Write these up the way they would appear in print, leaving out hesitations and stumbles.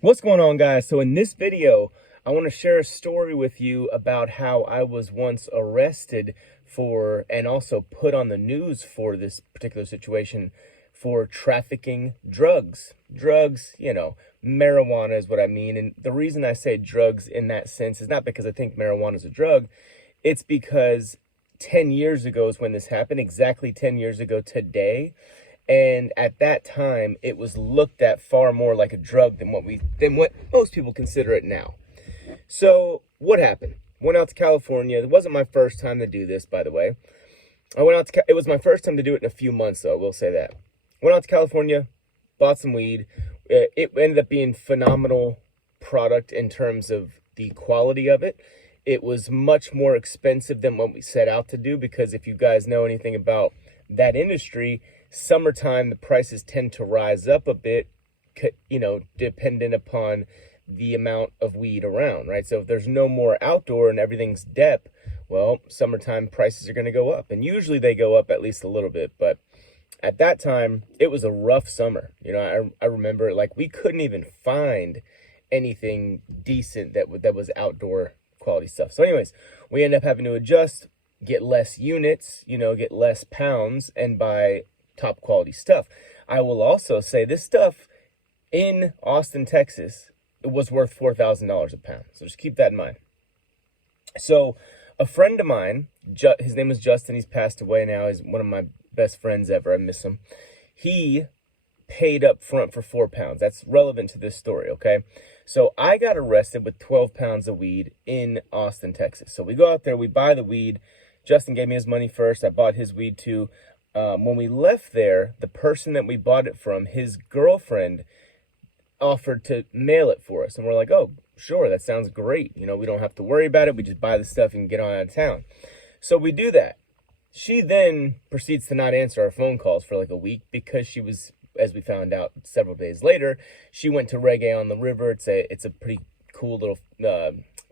What's going on, guys? So in this video, I want to share a story with you about how I was once arrested for and also put on the news for this particular situation for trafficking drugs. Drugs, marijuana is what I mean. And the reason I say drugs in that sense is not because I think marijuana is a drug. It's because 10 years ago is when this happened, exactly 10 years ago today. And at that time, it was looked at far more like a drug than what most people consider it now. So what happened? Went out to California. It wasn't my first time to do this, by the way. It was my first time to do it in a few months, though, I will say that. Went out to California, bought some weed. It ended up being phenomenal product in terms of the quality of it. It was much more expensive than what we set out to do, because if you guys know anything about that industry, summertime the prices tend to rise up a bit, dependent upon the amount of weed around, right? So if there's no more outdoor and everything's dep, well, summertime prices are going to go up, and usually they go up at least a little bit. But at that time, it was a rough summer. I remember, like, we couldn't even find anything decent that was outdoor quality stuff. So anyways, we ended up having to adjust, get less units, get less pounds, and buy top quality stuff. I will also say this stuff in Austin, Texas, it was worth $4,000 a pound. So just keep that in mind. So a friend of mine, his name is Justin. He's passed away now. He's one of my best friends ever. I miss him. He paid up front for 4 pounds. That's relevant to this story, okay? So I got arrested with 12 pounds of weed in Austin, Texas. So we go out there, we buy the weed. Justin gave me his money first. I bought his weed too. When we left there, the person that we bought it from, his girlfriend offered to mail it for us. And we're like, oh, sure, that sounds great. We don't have to worry about it. We just buy the stuff and get on out of town. So we do that. She then proceeds to not answer our phone calls for like a week, because she was, as we found out several days later, she went to Reggae on the River. It's a pretty cool little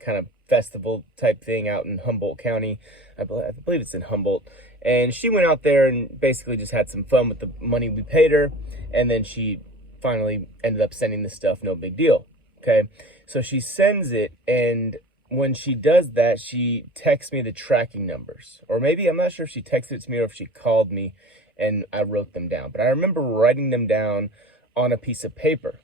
kind of festival type thing out in Humboldt County. I believe it's in Humboldt. And she went out there and basically just had some fun with the money we paid her. And then she finally ended up sending the stuff, no big deal. Okay. So she sends it, and when she does that, she texts me the tracking numbers. Or maybe, I'm not sure if she texted it to me or if she called me and I wrote them down. But I remember writing them down on a piece of paper.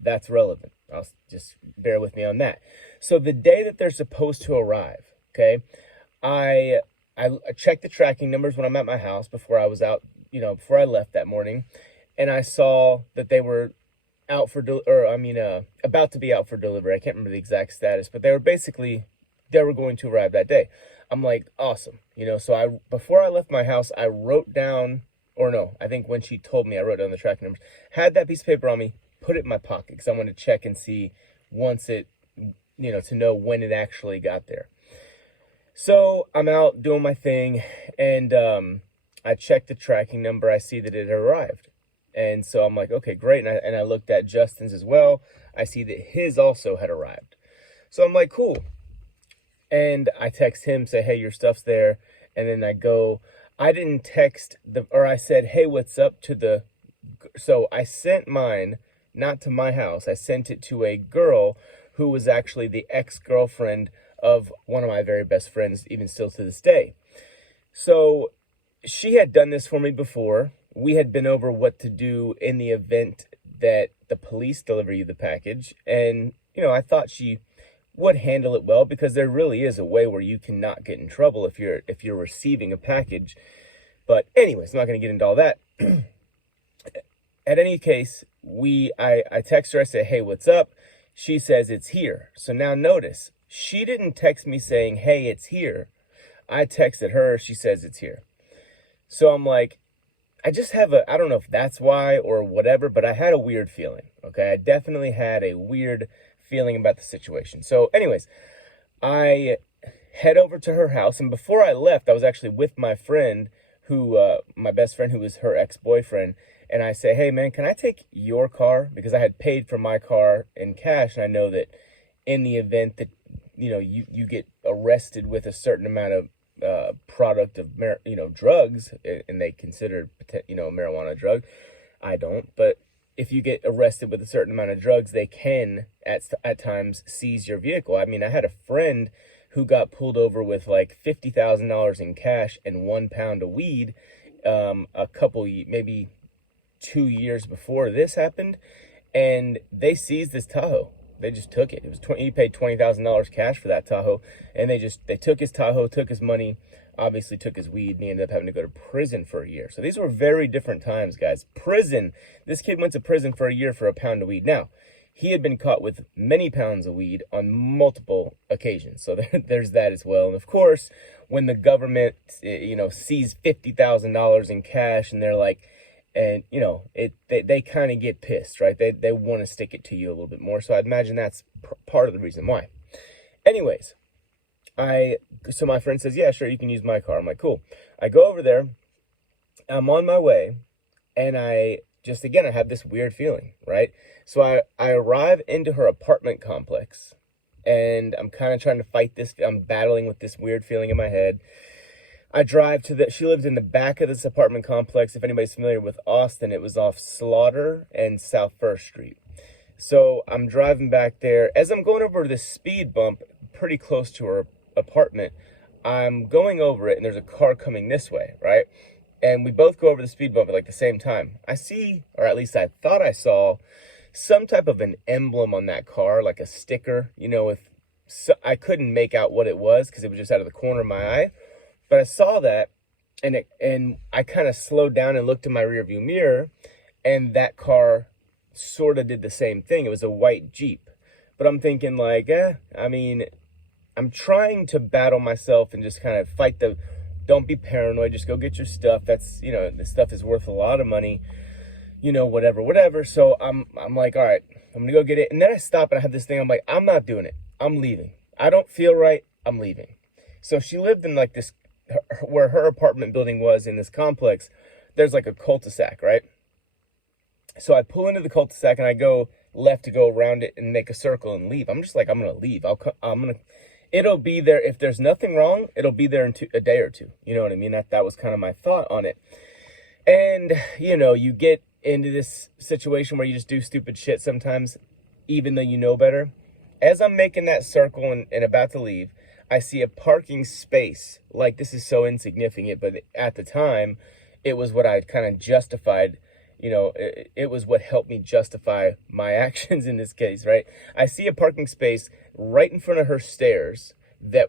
That's relevant. I'll just bear with me on that. So the day that they're supposed to arrive, okay, I checked the tracking numbers when I'm at my house before I was out, before I left that morning, and I saw that they were out for about to be out for delivery. I can't remember the exact status, but they were going to arrive that day. I'm like, awesome, So before I left my house, I wrote down, or no, I think when she told me, I wrote down the tracking numbers, had that piece of paper on me, put it in my pocket, because I wanted to check and see once it, to know when it actually got there. So I'm out doing my thing, and I checked the tracking number. I see that it arrived. And so I'm like, okay, great. And I looked at Justin's as well. I see that his also had arrived. So I'm like, cool. And I text him, say, hey, your stuff's there. And then I didn't text I said, hey, what's up so I sent mine, not to my house. I sent it to a girl who was actually the ex-girlfriend of one of my very best friends, even still to this day. So she had done this for me before. We had been over what to do in the event that the police deliver you the package. And, I thought she would handle it well, because there really is a way where you cannot get in trouble if you're receiving a package. But anyways, I'm not going to get into all that. At any case, I text her, I say, hey, what's up? She says it's here. So now notice, she didn't text me saying, hey, it's here. I texted her, she says it's here. So I'm like, I don't know if that's why or whatever, but I had a weird feeling, okay? I definitely had a weird feeling about the situation. So anyways, I head over to her house, and before I left, I was actually with my friend my best friend who was her ex-boyfriend, and I say, hey man, can I take your car? Because I had paid for my car in cash, and I know that in the event that, you get arrested with a certain amount of product of drugs, and they consider marijuana a drug. I don't, but if you get arrested with a certain amount of drugs, they can at times seize your vehicle. I mean, I had a friend who got pulled over with like $50,000 in cash and 1 pound of weed, a couple, maybe 2 years before this happened, and they seized this Tahoe. They just took it. It was he paid $20,000 cash for that Tahoe, and they took his Tahoe, took his money, obviously took his weed, and he ended up having to go to prison for a year. So these were very different times, guys. Prison. This kid went to prison for a year for a pound of weed. Now, he had been caught with many pounds of weed on multiple occasions. So there's that as well. And of course, when the government, sees $50,000 in cash, and they're like, and they kind of get pissed, right? They want to stick it to you a little bit more. So I'd imagine that's part of the reason why. Anyways, so my friend says, yeah, sure, you can use my car. I'm like, cool. I go over there, I'm on my way, and I have this weird feeling, right? So I arrive into her apartment complex, and I'm kind of trying to fight this. I'm battling with this weird feeling in my head. I drive she lived in the back of this apartment complex. If anybody's familiar with Austin, it was off Slaughter and South 1st Street. So I'm driving back there. As I'm going over this speed bump pretty close to her apartment, I'm going over it, and there's a car coming this way, right? And we both go over the speed bump at like the same time. I see, or at least I thought I saw, some type of an emblem on that car, like a sticker, I couldn't make out what it was because it was just out of the corner of my eye. But I saw that, and I kind of slowed down and looked in my rearview mirror, and that car sort of did the same thing. It was a white Jeep. But I'm thinking like, I'm trying to battle myself and just kind of fight don't be paranoid, just go get your stuff. That's, this stuff is worth a lot of money, whatever. So I'm like, all right, I'm going to go get it. And then I stop and I have this thing. I'm like, I'm not doing it. I'm leaving. I don't feel right. I'm leaving. So she lived in like this, where her apartment building was in this complex, there's like a cul-de-sac, right? So I pull into the cul-de-sac and I go left to go around it and make a circle and leave. I'm just like, I'm going to leave. It'll be there. If there's nothing wrong, it'll be there in a day or two. You know what I mean? That was kind of my thought on it. And, you get into this situation where you just do stupid shit sometimes, even though you know better. As I'm making that circle and about to leave, I see a parking space. Like, this is so insignificant, but at the time, it was what I kind of justified. It was what helped me justify my actions in this case, right? I see a parking space right in front of her stairs that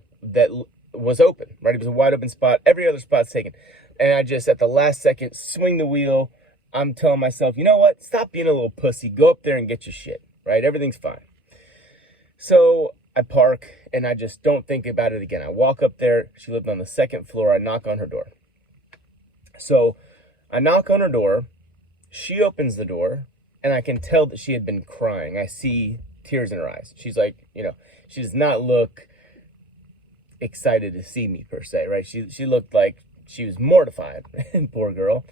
was open, right? It was a wide open spot. Every other spot's taken. And I just, at the last second, swing the wheel. I'm telling myself, you know what? Stop being a little pussy. Go up there and get your shit, right? Everything's fine. So I park, and I just don't think about it again. I walk up there. She lived on the 2nd floor. I knock on her door. So I knock on her door. She opens the door, and I can tell that she had been crying. I see tears in her eyes. She's like, she does not look excited to see me per se, right? She looked like she was mortified. Poor girl.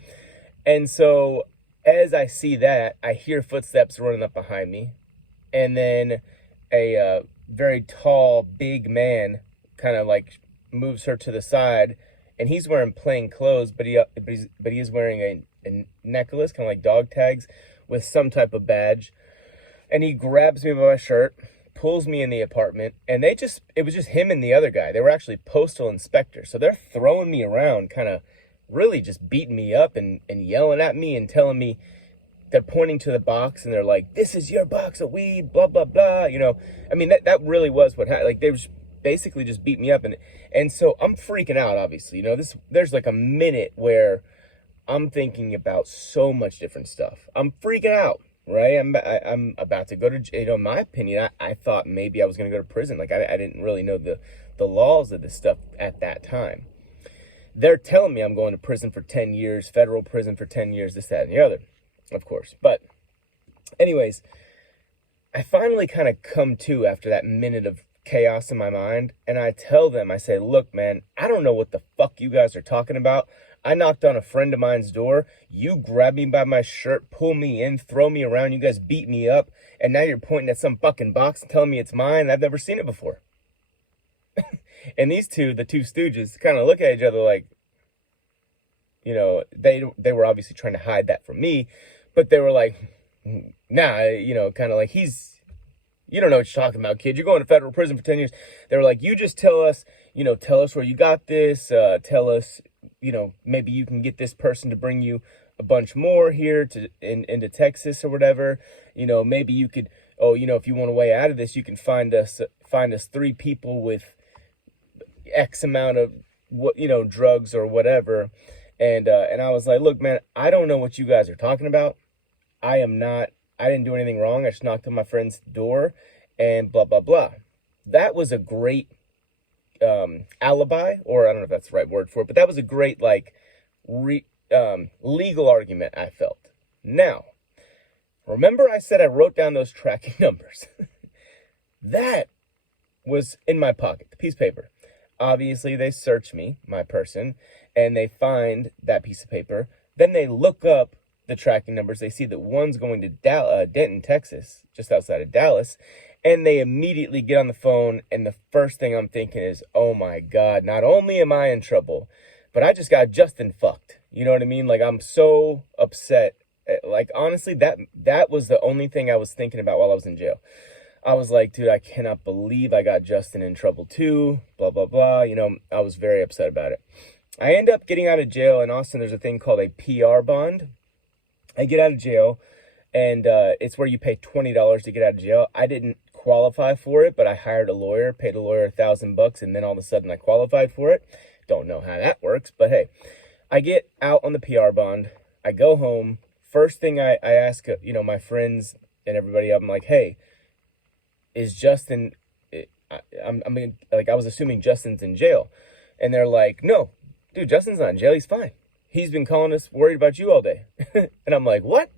And so as I see that, I hear footsteps running up behind me, and then a very tall, big man kind of like moves her to the side, and he's wearing plain clothes, but he is wearing a necklace, kind of like dog tags, with some type of badge. And he grabs me by my shirt, pulls me in the apartment, and it was just him and the other guy. They were actually postal inspectors, so they're throwing me around, kind of really just beating me up and yelling at me and telling me. They're pointing to the box, and they're like, this is your box of weed, blah, blah, blah. That really was what happened. Like, they basically just beat me up. And so I'm freaking out, obviously. There's like a minute where I'm thinking about so much different stuff. I'm freaking out, right? I'm about to go to jail. In my opinion, I thought maybe I was going to go to prison. Like, I didn't really know the laws of this stuff at that time. They're telling me I'm going to prison for 10 years, federal prison for 10 years, this, that, and the other. Of course. But anyways, I finally kind of come to after that minute of chaos in my mind. And I tell them, I say, look, man, I don't know what the fuck you guys are talking about. I knocked on a friend of mine's door. You grab me by my shirt, pull me in, throw me around. You guys beat me up. And now you're pointing at some fucking box and telling me it's mine. I've never seen it before. And the two stooges, kind of look at each other like, they were obviously trying to hide that from me. But they were like, nah, kind of like, you don't know what you're talking about, kid. You're going to federal prison for 10 years. They were like, you just tell us, tell us where you got this. Tell us, maybe you can get this person to bring you a bunch more here into Texas or whatever. Maybe you could, if you want a way out of this, you can find us 3 people with X amount of what, drugs or whatever. And I was like, look, man, I don't know what you guys are talking about. I didn't do anything wrong. I just knocked on my friend's door and blah, blah, blah. That was a great alibi, or I don't know if that's the right word for it, but that was a great, like, legal argument, I felt. Now, remember I said I wrote down those tracking numbers. That was in my pocket, the piece of paper. Obviously, they search me, my person, and they find that piece of paper. Then they look up the tracking numbers. They see that one's going to Denton, Texas, just outside of Dallas, and they immediately get on the phone, and the first thing I'm thinking is, oh my God, not only am I in trouble, but I just got Justin fucked. You know what I mean? Like, I'm so upset. Like, honestly, that was the only thing I was thinking about while I was in jail. I was like, dude, I cannot believe I got Justin in trouble too, blah, blah, blah. I was very upset about it. I end up getting out of jail in Austin. There's a thing called a PR bond. I get out of jail, and it's where you pay $20 to get out of jail. I didn't qualify for it, but I hired a lawyer, paid a lawyer $1,000, and then all of a sudden I qualified for it. Don't know how that works, but hey, I get out on the PR bond. I go home. First thing I ask, my friends and everybody, I'm like, hey, is Justin, I was assuming Justin's in jail. And they're like, no, dude, Justin's not in jail. He's fine. He's been calling us worried about you all day. And I'm like, what?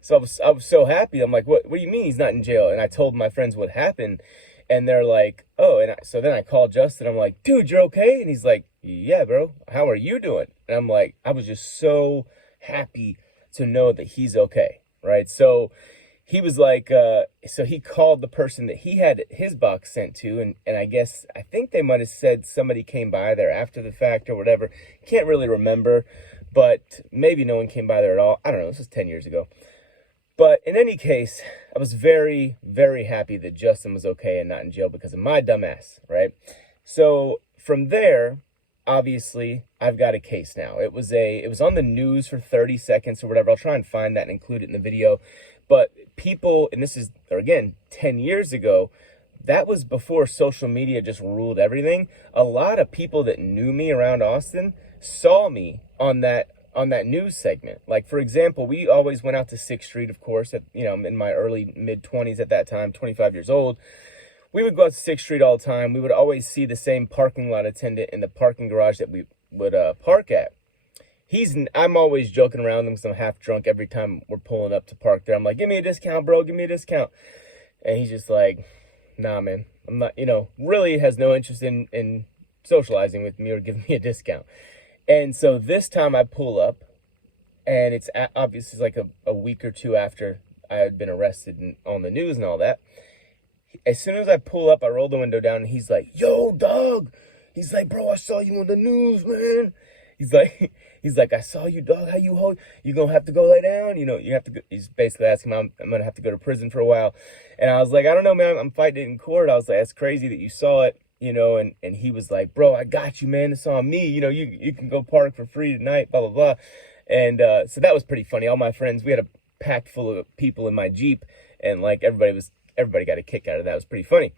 So I was so happy. I'm like, what do you mean he's not in jail? And I told my friends what happened. And they're like, oh, so then I called Justin. I'm like, dude, you're okay? And he's like, yeah, bro. How are you doing? And I'm like, I was just so happy to know that he's okay, right? So he was like, so he called the person that he had his box sent to, and I think they might have said somebody came by there after the fact or whatever. Can't really remember, but maybe no one came by there at all. I don't know, this was 10 years ago. But in any case, I was very, very happy that Justin was okay and not in jail because of my dumb ass, right? So from there, obviously, I've got a case now. It was on the news for 30 seconds or whatever. I'll try and find that and include it in the video. But people, and this is, again, 10 years ago, that was before social media just ruled everything. A lot of people that knew me around Austin saw me on that news segment. Like, for example, we always went out to 6th Street, of course, in my early mid-20s at that time, 25 years old. We would go out to 6th Street all the time. We would always see the same parking lot attendant in the parking garage that we would park at. I'm always joking around with him because I'm half drunk every time we're pulling up to park there. I'm like, give me a discount, bro, give me a discount. And he's just like, nah, man, I'm not, really has no interest in socializing with me or giving me a discount. And so this time I pull up, and it's obviously like a week or two after I had been arrested and on the news and all that. As soon as I pull up, I roll the window down, and he's like, yo, dog. He's like, bro, I saw you on the news, man. He's like, I saw you, dog. How you hold? You gonna have to go lay down? You have to go. He's basically asking me, I'm gonna have to go to prison for a while. And I was like, I don't know, man. I'm fighting it in court. I was like, that's crazy that you saw it, and he was like, bro, I got you, man. It's on me. You can go park for free tonight, blah, blah, blah. And so that was pretty funny. All my friends, we had a pack full of people in my Jeep, and like everybody got a kick out of that. It was pretty funny.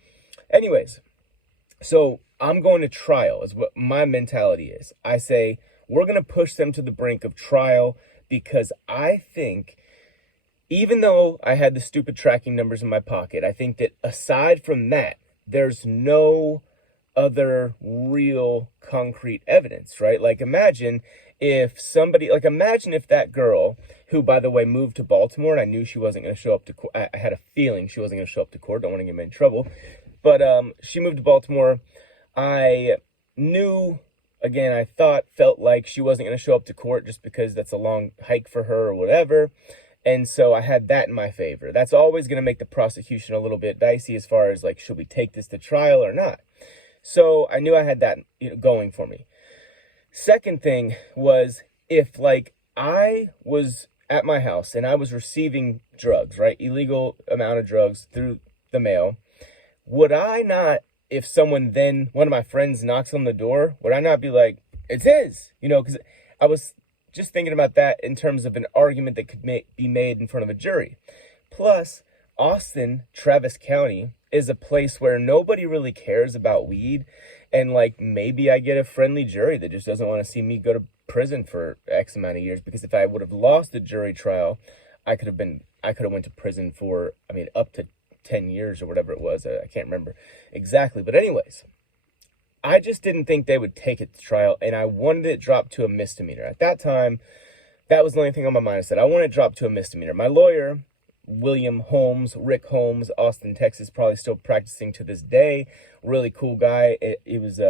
Anyways, so I'm going to trial is what my mentality is. I say, we're going to push them to the brink of trial because I think, even though I had the stupid tracking numbers in my pocket, I think that aside from that, there's no other real concrete evidence, right? Like, imagine if that girl, who, by the way, moved to Baltimore, and I knew she wasn't going to show up to court. I had a feeling she wasn't going to show up to court. Don't want to get me in trouble. But she moved to Baltimore. I knew, again, felt like she wasn't going to show up to court just because that's a long hike for her or whatever. And so I had that in my favor. That's always going to make the prosecution a little bit dicey as far as, like, should we take this to trial or not? So I knew I had that going for me. Second thing was, if, like, I was at my house and I was receiving drugs, right? Illegal amount of drugs through the mail, would I not, if someone then, one of my friends knocks on the door, would I not be like, it's his? Because I was just thinking about that in terms of an argument that could be made in front of a jury. Plus, Austin, Travis County, is a place where nobody really cares about weed. And like, maybe I get a friendly jury that just doesn't want to see me go to prison for X amount of years, because if I would have lost the jury trial, I could have went to prison for, up to 10 years or whatever it was. I can't remember exactly. But anyways, I just didn't think they would take it to trial, and I wanted it dropped to a misdemeanor. At that time, that was the only thing on my mind. I said, I want it dropped to a misdemeanor. My lawyer, Rick Holmes, Austin, Texas, probably still practicing to this day. Really cool guy. It was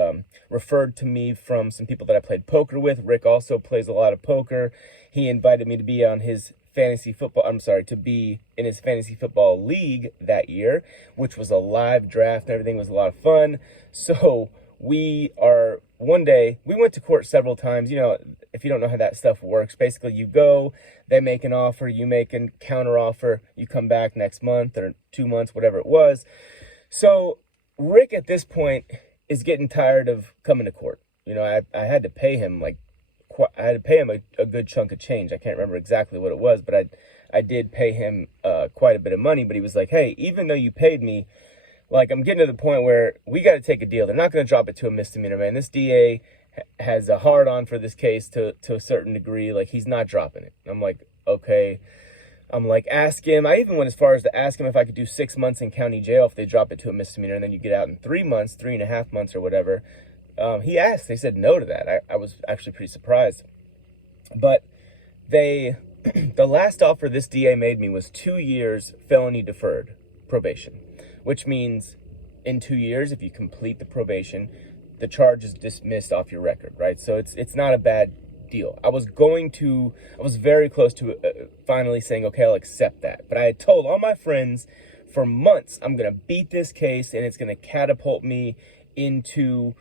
referred to me from some people that I played poker with. Rick also plays a lot of poker. He invited me to be on his to be in his fantasy football league that year, which was a live draft and everything. Was a lot of fun. So one day, we went to court several times. If you don't know how that stuff works, basically you go, they make an offer, you make a counter offer, you come back next month or 2 months, whatever it was. So Rick at this point is getting tired of coming to court. I had to pay him a good chunk of change. I can't remember exactly what it was, but I did pay him quite a bit of money. But he was like, hey, even though you paid me, like, I'm getting to the point where we got to take a deal. They're not going to drop it to a misdemeanor, man. This DA has a hard-on for this case to a certain degree. Like, he's not dropping it. I'm like, okay. I'm like, ask him. I even went as far as to ask him if I could do 6 months in county jail if they drop it to a misdemeanor, and then you get out in 3 months, 3.5 months or whatever. He asked. They said no to that. I was actually pretty surprised. But the last offer this DA made me was 2 years felony deferred probation, which means in 2 years, if you complete the probation, the charge is dismissed off your record, right? So it's not a bad deal. I was very close to finally saying, okay, I'll accept that. But I had told all my friends for months, I'm going to beat this case and it's going to catapult me into,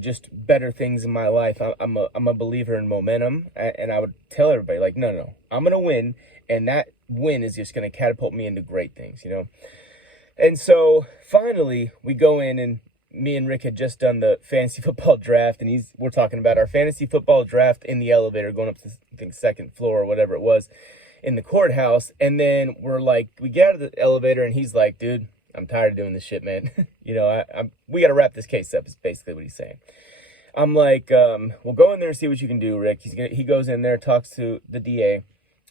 just better things in my life. I'm a believer in momentum. And I would tell everybody, like, no, I'm going to win. And that win is just going to catapult me into great things, And so finally we go in, and me and Rick had just done the fantasy football draft, and we're talking about our fantasy football draft in the elevator going up to, I think, second floor or whatever it was in the courthouse. And then we get out of the elevator and he's like, dude, I'm tired of doing this shit, man. We got to wrap this case up is basically what he's saying. I'm like, well, go in there and see what you can do, Rick. He goes in there, talks to the DA,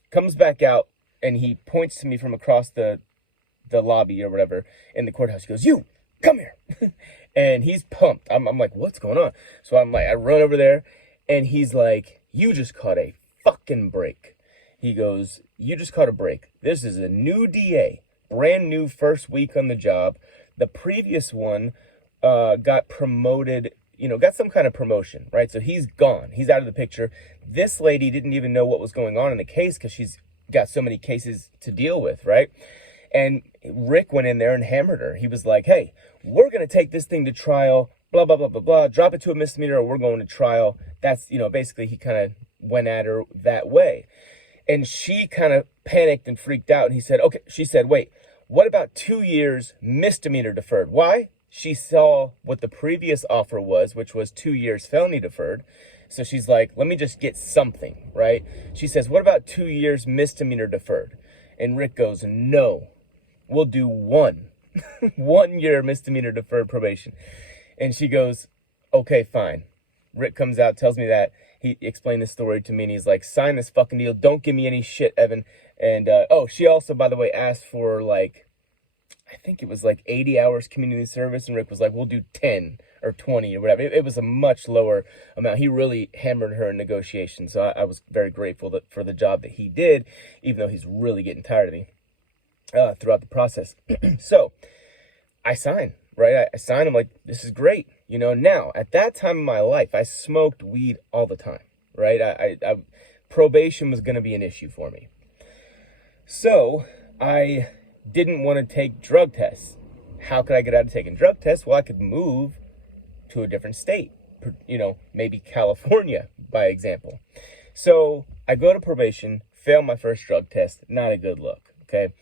comes back out, and he points to me from across the lobby or whatever in the courthouse. He goes, you, come here. And he's pumped. I'm like, what's going on? So I'm like, I run over there, and he's like, you just caught a fucking break. He goes, you just caught a break. This is a new DA, brand new, first week on the job. The previous one got promoted, got some kind of promotion, right? So he's gone. He's out of the picture. This lady didn't even know what was going on in the case because she's got so many cases to deal with, right? And Rick went in there and hammered her. He was like, hey, we're going to take this thing to trial, blah, blah, blah, blah, blah, drop it to a misdemeanor, or we're going to trial. That's, basically he kind of went at her that way. And she kind of panicked and freaked out. And he said, okay, she said, wait, what about 2 years misdemeanor deferred? Why? She saw what the previous offer was, which was 2 years felony deferred. So she's like, let me just get something, right? She says, what about 2 years misdemeanor deferred? And Rick goes, no, we'll do 1 year misdemeanor deferred probation. And she goes, okay, fine. Rick comes out, tells me that. He explained this story to me, and he's like, sign this fucking deal. Don't give me any shit, Evan. And, she also, by the way, asked for, I think it was 80 hours community service. And Rick was like, we'll do 10 or 20 or whatever. It was a much lower amount. He really hammered her in negotiations. So I was very grateful for the job that he did, even though he's really getting tired of me throughout the process. So I signed, right? I signed. I'm like, this is great. Now at that time in my life, I smoked weed all the time, right? I probation was going to be an issue for me. So I didn't want to take drug tests. How could I get out of taking drug tests? Well, I could move to a different state, maybe California, by example. So I go to probation, fail my first drug test. Not a good look, okay?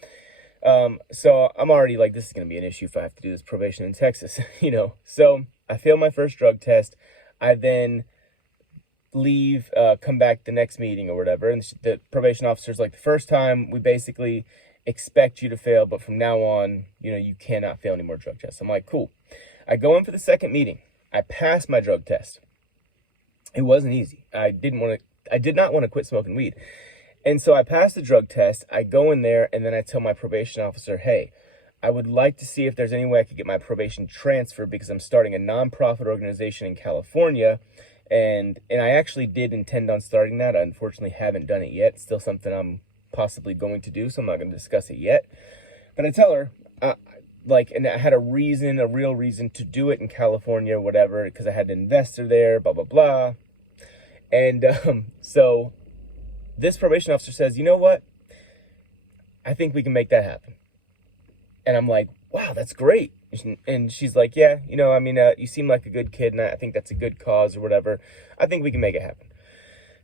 So I'm already like, this is going to be an issue if I have to do this probation in Texas, you know? So I fail my first drug test. I then leave, come back the next meeting or whatever. And the probation officer's like, the first time we basically expect you to fail, but from now on, you know, you cannot fail any more drug tests. I'm like, cool. I go in for the second meeting. I passed my drug test. It wasn't easy. I did not want to quit smoking weed. And so I passed the drug test. I go in there and then I tell my probation officer, hey, I would like to see if there's any way I could get my probation transferred because I'm starting a nonprofit organization in California. And I actually did intend on starting that. I unfortunately haven't done it yet. It's still something I'm possibly going to do, so I'm not going to discuss it yet. But I tell her, and I had a real reason to do it in California or whatever, because I had an investor there, blah, blah, blah. And so this probation officer says, you know what? I think we can make that happen. And I'm like, wow, that's great. And she's like, yeah, you know, I mean, you seem like a good kid, and I think that's a good cause or whatever. I think we can make it happen.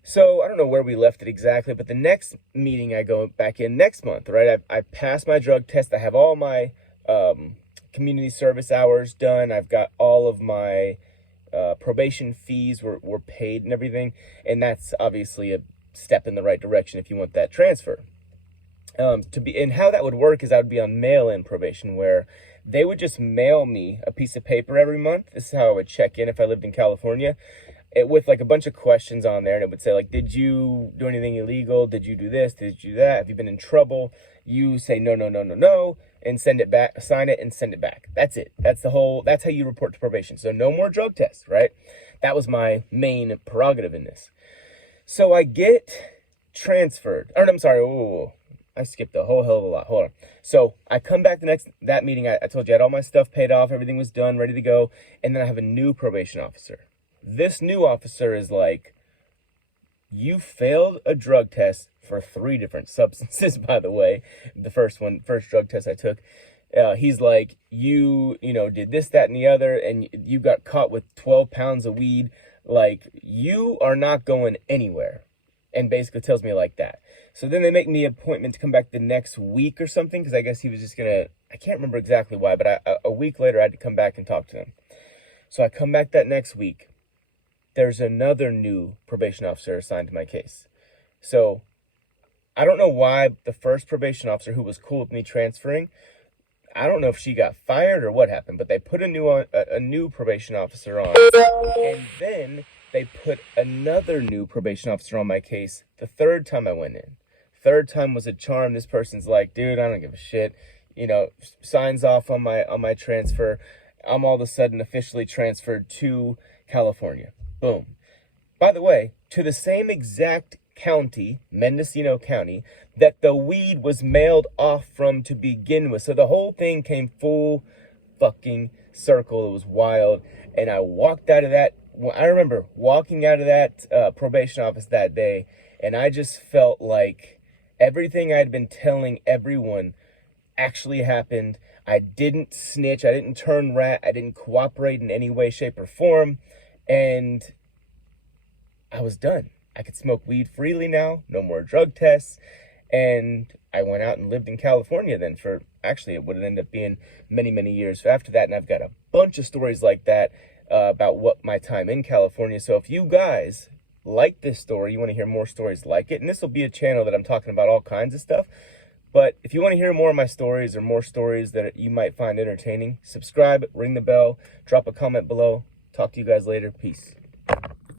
So I don't know where we left it exactly, but the next meeting I go back in next month, right? I passed my drug test. I have all my community service hours done. I've got all of my probation fees were paid and everything. And that's obviously a step in the right direction if you want that transfer. And how that would work is I would be on mail-in probation, where they would just mail me a piece of paper every month. This is how I would check in if I lived in California. With like a bunch of questions on there, and it would say like, did you do anything illegal? Did you do this? Did you do that? Have you been in trouble? You say no, and send it back, sign it and send it back. That's it. That's how you report to probation. So no more drug tests, right? That was my main prerogative in this. So I get transferred, or I'm sorry, I skipped a whole hell of a lot. Hold on. So I come back that meeting. I told you I had all my stuff paid off. Everything was done, ready to go. And then I have a new probation officer. This new officer is like, you failed a drug test for 3 different substances, by the way. The first drug test I took. He's like, you did this, that, and the other, and you got caught with 12 pounds of weed. Like, you are not going anywhere. And basically tells me like that. So then they make me an appointment to come back the next week or something, because I guess he was just going to, I can't remember exactly why, but a week later I had to come back and talk to him. So I come back that next week. There's another new probation officer assigned to my case. So I don't know why the first probation officer, who was cool with me transferring, I don't know if she got fired or what happened, but they put a new probation officer on. And then they put another new probation officer on my case the third time I went in. Third time was a charm. This person's like, dude, I don't give a shit. Signs off on my transfer. I'm all of a sudden officially transferred to California. Boom. By the way, to the same exact county, Mendocino County, that the weed was mailed off from to begin with. So the whole thing came full fucking circle. It was wild. And I walked out of that. I remember walking out of that probation office that day, and I just felt like everything I had been telling everyone actually happened. I didn't snitch. I didn't turn rat. I didn't cooperate in any way, shape, or form. And I was done. I could smoke weed freely now. No more drug tests. And I went out and lived in California then for, actually, it would end up being many, many years after that. And I've got a bunch of stories like that about what my time in California. So if you guys like this story, you want to hear more stories like it, and this will be a channel that I'm talking about all kinds of stuff. But if you want to hear more of my stories or more stories that you might find entertaining, subscribe, ring the bell, drop a comment below. Talk to you guys later. Peace.